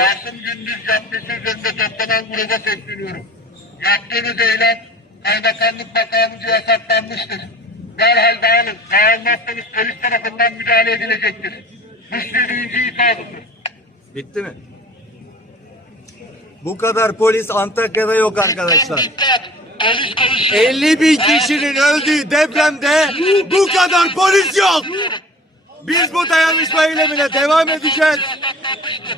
Asım Gündüz Caddesi üzerinde toplanan gruba sesleniyorum. Yaptığınız eylem kaymakamlık makamınca yasaklanmıştır. Derhal dağılın. Dağılmazsanız polis tarafından müdahale edilecektir. Müstediğinci ikazıdır. Bitti mi? Bu kadar polis Antakya'da yok arkadaşlar. Dikkat! Polis konuşuyor. 50 bin kişinin öldüğü depremde bu kadar polis yok. Biz bu dayanışma eylemine devam edeceğiz.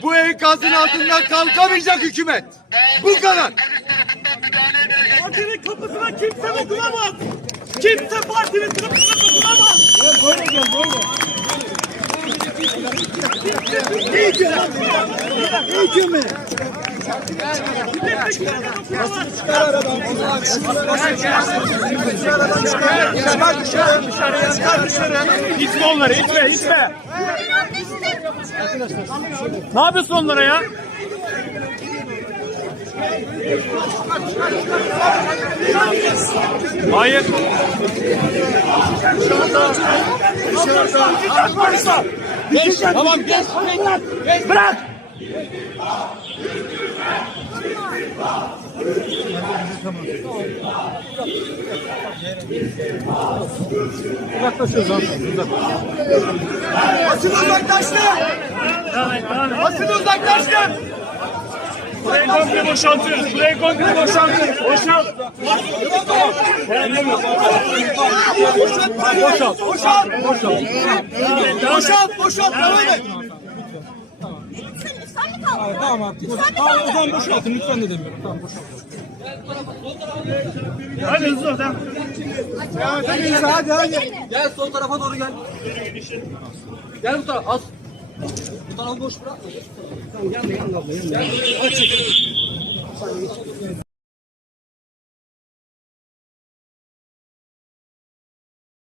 Bu enkazın altından kalkamayacak hükümet. Bu kadar. Partinin kapısına kimse dokunamaz. Kimse partinin kapısına dokunamaz. İtme onları, itme, itme. Ne yapıyorsun onlara ya? Hayır. Geç, tamam geç. Geç. Bırak. Uzaklaşıyoruz abi. Basın uzaklaştı. Basın uzaklaştı. Burayı komple boşaltıyoruz. Burayı komple boşaltıyoruz. Boşalt. Boşalt. Boşalt. Boşalt. Boşalt. Devam et. Sen mi kaldın? Tamam artık. Tamam o zaman boşaltın lütfen de demiyorum. Tamam boşalt. Hadi hızlı ol. tamam. Hadi hadi. Gel sol tarafa doğru gel. Gel bu tarafa az. Bu tarafı boş bırakma. Tamam gelme yanına abla yanına. Gel.